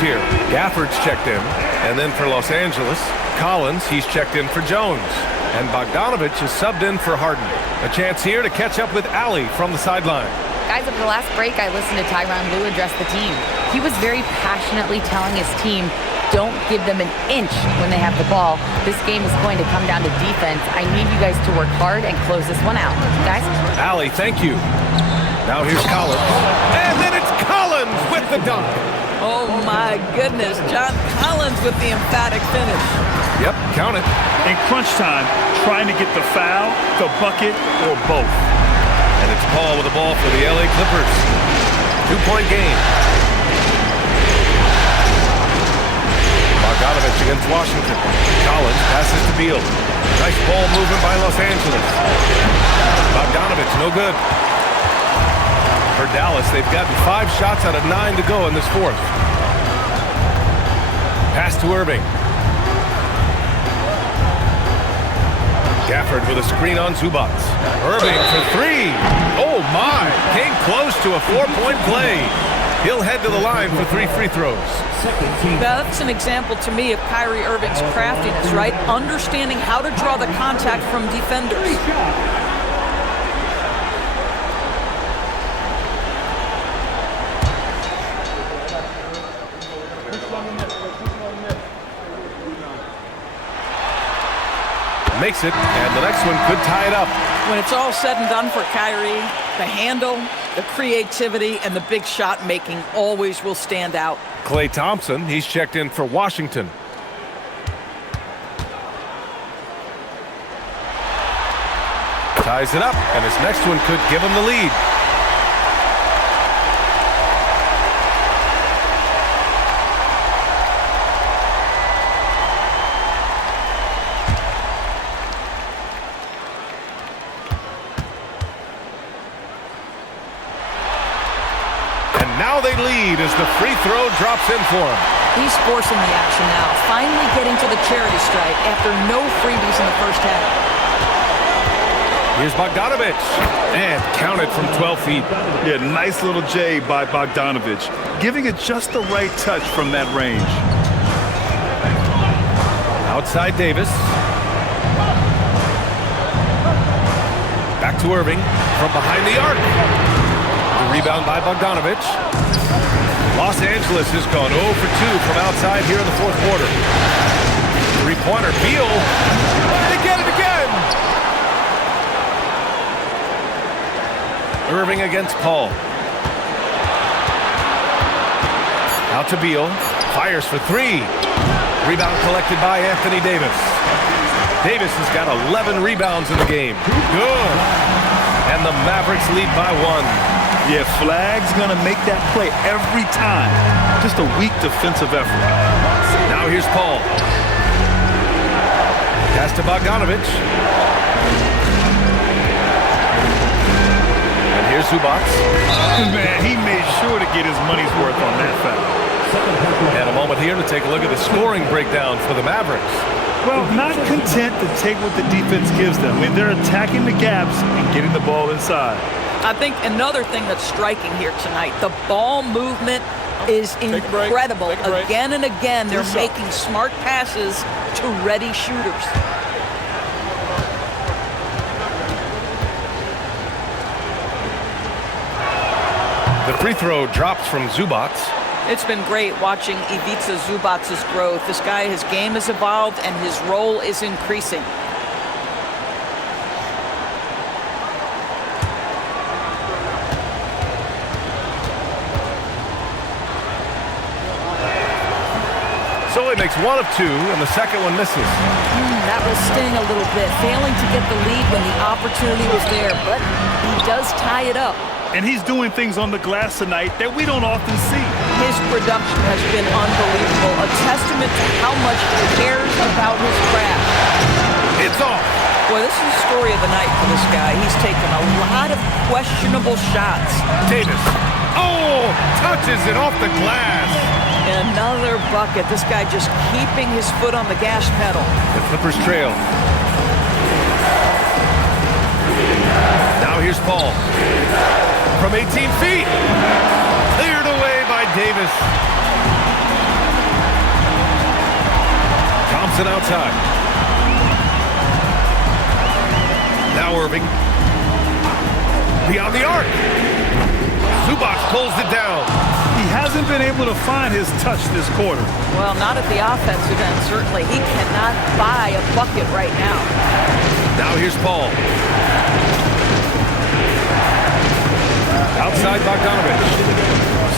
Here, Gafford's checked in, and then for Los Angeles, Collins, he's checked in for Jones, and Bogdanovich is subbed in for Harden. A chance here to catch up with Allie from the sideline. Guys, over the last break, I listened to Tyronn Lue address the team. he was very passionately telling his team, don't give them an inch when they have the ball. This game is going to come down to defense. I need you guys to work hard and close this one out. Guys? Allie, thank you. Now here's Collins. And then it's Collins with the dunk. Oh, my goodness. John Collins with the emphatic finish. Yep, count it. In crunch time, trying to get the foul, the bucket, or both. And it's Paul with the ball for the LA Clippers. 2-point game. Bogdanovich against Washington. Collins passes to Beal. Nice ball movement by Los Angeles. Bogdanovich, no good. For Dallas, they've gotten 5 shots out of 9 to go in this fourth. Pass to Irving. Gafford with a screen on Zubac. Irving for 3. Oh my! Came close to a 4-point play. He'll head to the line for 3 free throws. That's an example to me of Kyrie Irving's craftiness, right? Understanding how to draw the contact from defenders. Makes it, and the next one could tie it up. When it's all said and done for Kyrie, the handle, the creativity, and the big shot making always will stand out. Klay Thompson, he's checked in for Washington. Ties it up, and his next one could give him the lead. Now they lead as the free throw drops in for him. He's forcing the action now, finally getting to the charity stripe after no freebies in the first half. Here's Bogdanovich, and counted from 12 feet. Yeah, nice little J by Bogdanovich, giving it just the right touch from that range. Outside Davis. Back to Irving from behind the arc. The rebound by Bogdanovich. Los Angeles has gone 0 for 2 from outside here in the fourth quarter. Three-pointer, Beal. They get it again! Irving against Paul. Out to Beal. Fires for 3. Rebound collected by Anthony Davis. Davis has got 11 rebounds in the game. Good. And the Mavericks lead by 1. Yeah, Flag's gonna make that play every time. Just a weak defensive effort. Now here's Paul. Pass to Bogdanovich. And here's Zubac. Man, he made sure to get his money's worth on that foul. And a moment here to take a look at the scoring breakdown for the Mavericks. Well, not content to take what the defense gives them. I mean, they're attacking the gaps and getting the ball inside. I think another thing that's striking here tonight, the ball movement is incredible. Again and again, they're making smart passes to ready shooters. The free throw drops from Zubac. It's been great watching Ivica Zubac's growth. This guy, his game has evolved and his role is increasing. So he makes 1 of 2, and the second one misses. That will sting a little bit, failing to get the lead when the opportunity was there, but he does tie it up. And he's doing things on the glass tonight that we don't often see. His production has been unbelievable, a testament to how much he cares about his craft. It's off. Boy, this is the story of the night for this guy. He's taken a lot of questionable shots. Davis. Oh, touches it off the glass. Another bucket. This guy just keeping his foot on the gas pedal. The Clippers trail. Now here's Paul. From 18 feet. Cleared away by Davis. Thompson outside. Now Irving. Beyond the arc. Zubac pulls it down. He hasn't been able to find his touch this quarter. Well, not at the offensive end, certainly. He cannot buy a bucket right now. Now here's Paul. Outside Bogdanovich.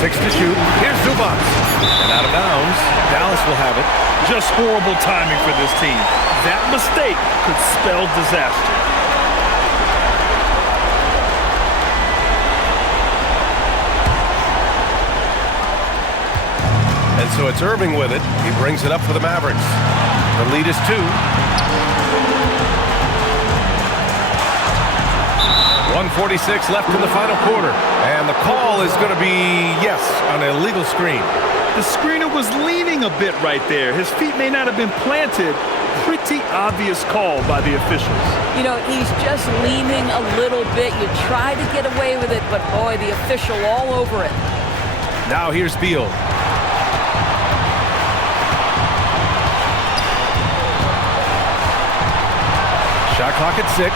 6 to shoot. Here's Zubac. And out of bounds. Dallas will have it. Just horrible timing for this team. That mistake could spell disaster. And so it's Irving with it. He brings it up for the Mavericks. The lead is 2. 1:46 left in the final quarter. And the call is going to be, yes, an illegal screen. The screener was leaning a bit right there. His feet may not have been planted. Pretty obvious call by the officials. You know, he's just leaning a little bit. You try to get away with it, but boy, the official all over it. Now here's Beal. Shot clock at 6.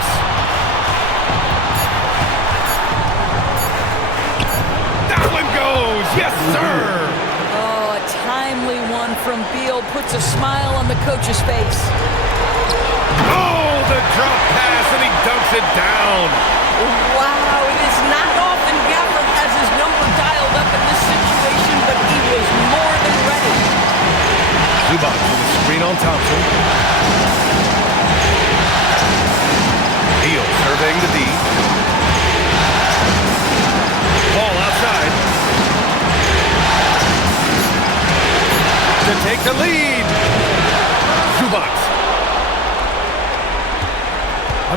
That one goes! Yes, sir! Oh, a timely one from Beal puts a smile on the coach's face. Oh, the drop pass, and he dunks it down. Wow, it is not often Gafford has his number dialed up in this situation, but he was more than ready. Zubac with a screen on Thompson. Beal surveying the D. Ball outside. To take the lead. Zubac.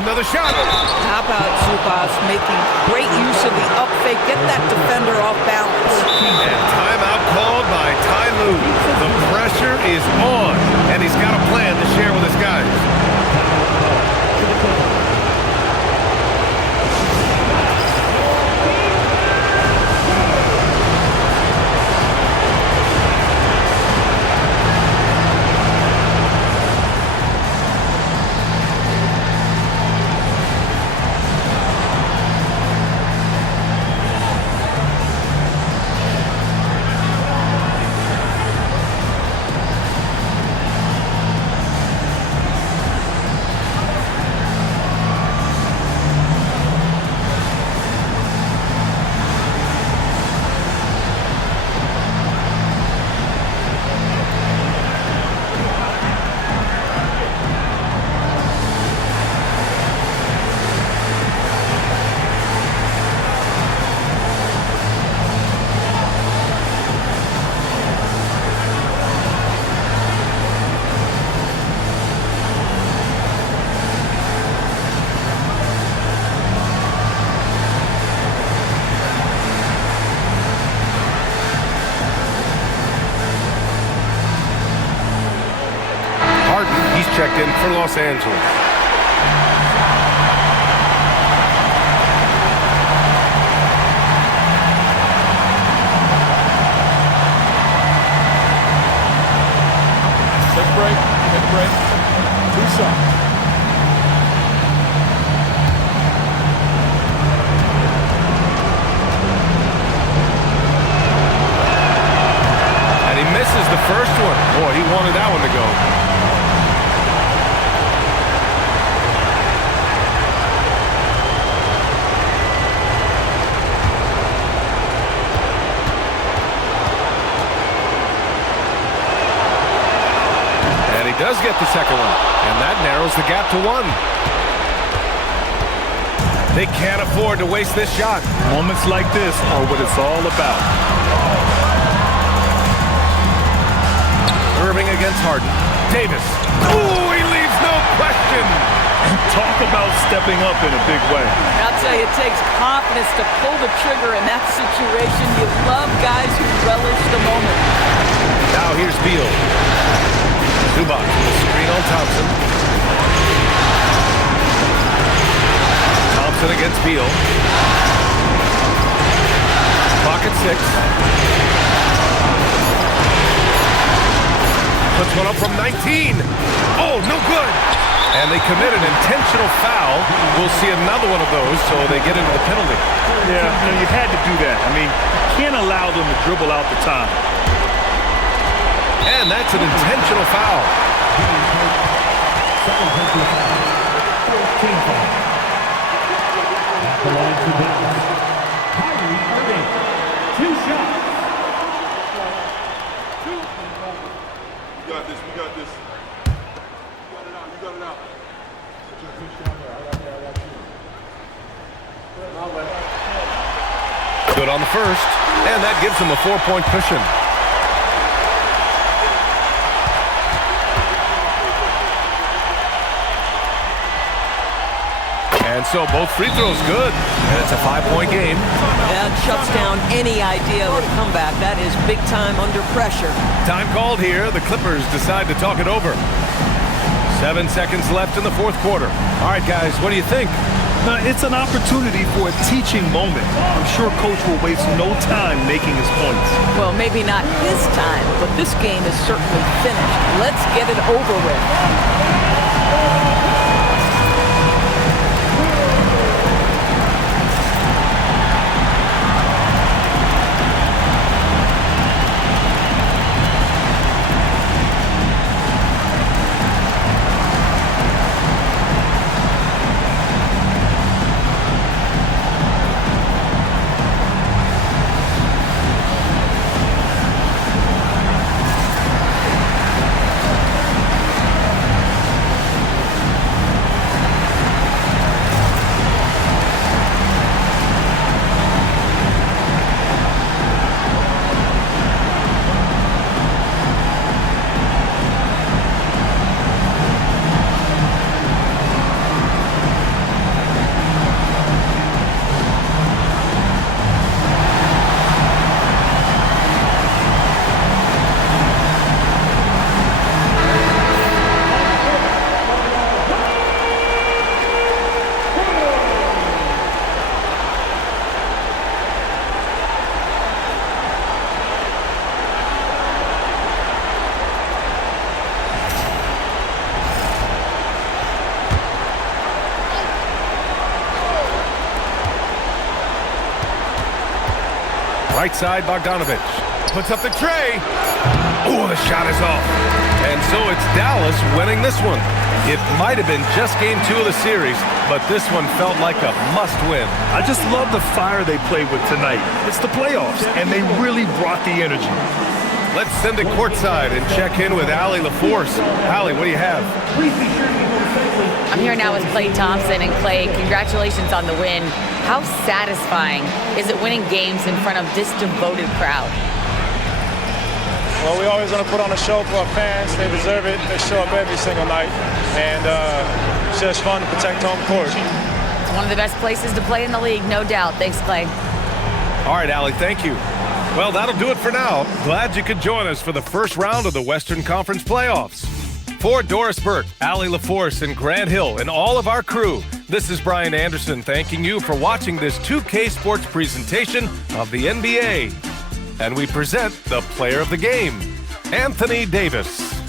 Another shot. How about Zubac making great use of the up fake, get that defender off balance. And timeout called by Ty Lue. The pressure is on, and he's got a plan to share with his guys. Checked in for Los Angeles. Take break. 2 shots. And he misses the first one. Boy, he wanted that one to go. Does get the second one, and that narrows the gap to 1. They can't afford to waste this shot. Moments like this are what it's all about. Irving against Harden. Davis. Ooh, he leaves no question. Talk about stepping up in a big way. I'll tell you, it takes confidence to pull the trigger in that situation. You love guys who relish the moment. Now here's Beal. Zubac with a screen on Thompson. Thompson against Beal. Clock at 6. Puts one up from 19. Oh, no good. And they commit an intentional foul. We'll see another one of those, so they get into the penalty. Yeah, you had to do that. I mean, you can't allow them to dribble out the time. And that's an intentional foul. Second personal foul. First team foul. At the line to Dallas. Kyrie Irving. 2 shots. We got this. We got this. You got it out. You got it out. Good on the first, and that gives them a 4-point cushion. And so both free throws good, and it's a 5-point game. That shuts down any idea of a comeback. That is big time under pressure. Time called here. The Clippers decide to talk it over. 7 seconds left in the fourth quarter. All right, guys, what do you think? It's an opportunity for a teaching moment. I'm sure Coach will waste no time making his points. Well, maybe not his time, but this game is certainly finished. Let's get it over with. Right side, Bogdanovich puts up the tray. Oh, the shot is off. And so it's Dallas winning this one. It might have been just game 2 of the series, but this one felt like a must-win. I just love the fire they played with tonight. It's the playoffs, and they really brought the energy. Let's send it courtside and check in with Allie LaForce. Allie, what do you have? I'm here now with Klay Thompson. And Klay, congratulations on the win. How satisfying is it winning games in front of this devoted crowd? Well, we always want to put on a show for our fans. They deserve it. They show up every single night. And it's just fun to protect home court. It's one of the best places to play in the league, no doubt. Thanks, Klay. All right, Allie, thank you. Well, that'll do it for now. Glad you could join us for the first round of the Western Conference playoffs. For Doris Burke, Allie LaForce, and Grant Hill, and all of our crew, this is Brian Anderson thanking you for watching this 2K Sports presentation of the NBA. And we present the player of the game, Anthony Davis.